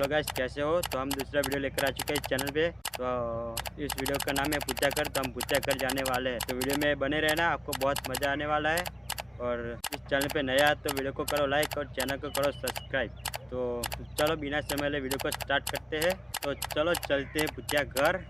Hello guys, कैसे हो? तो हम दूसरा वीडियो लेकर आ चुके हैं इस चैनल पे। तो इस वीडियो का नाम है पूछा कर। तो हम पूछा कर जाने वाले हैं, तो वीडियो में बने रहना, आपको बहुत मज़ा आने वाला है। और इस चैनल पे नया तो वीडियो को करो लाइक और चैनल को करो सब्सक्राइब। तो चलो बिना समय ले वीडियो को स्टार्ट करते हैं। तो चलो चलते हैं पूछा घर।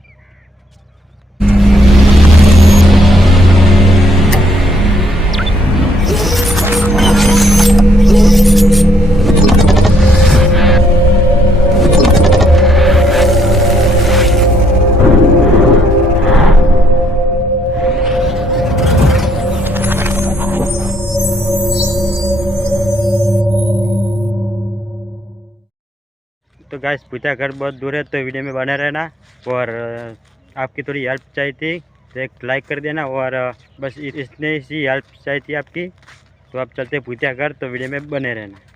तो गाइस पूछा घर बहुत दूर है, तो वीडियो में बने रहना। और आपकी थोड़ी हेल्प चाहिए थी, तो एक लाइक कर देना। और बस इतने सी हेल्प चाहिए थी आपकी। तो आप चलते पूछा घर, तो वीडियो में बने रहना।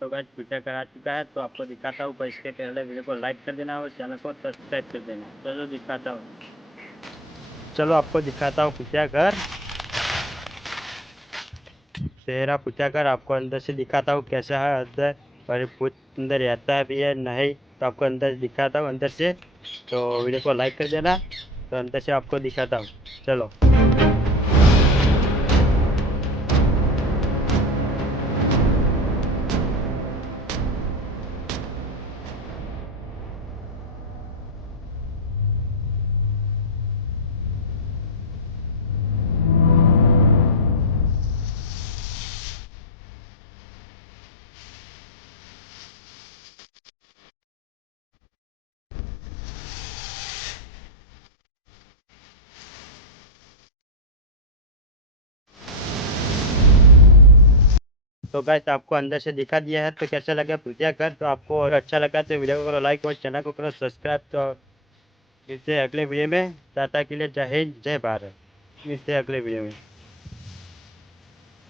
तो गाइस पूछा कर आ चुका है, तो आपको दिखाता हूँ। पर इसके पहले वीडियो को लाइक कर देना और चैनल को सब्सक्राइब कर देना। चलो दिखाता हूँ। चलो आपको दिखाता हूँ पूछा कर। तेरा पूछा कर आपको अंदर से दिखाता हूँ कैसा है अंदर। और अंदर रहता भी है नहीं, तो आपको अंदर दिखाता हूँ अंदर से। तो वीडियो को लाइक कर देना। तो अंदर से आपको दिखाता हूँ। चलो। तो गाइस आपको अंदर से दिखा दिया है, तो कैसा लगा पूछा कर। तो आपको अगर अच्छा लगा तो वीडियो को करो लाइक और चैनल को करो सब्सक्राइब। तो मिलते हैं अगले वीडियो में। टाटा के लिए जय हिंद जय भारत। मिलते हैं अगले वीडियो में।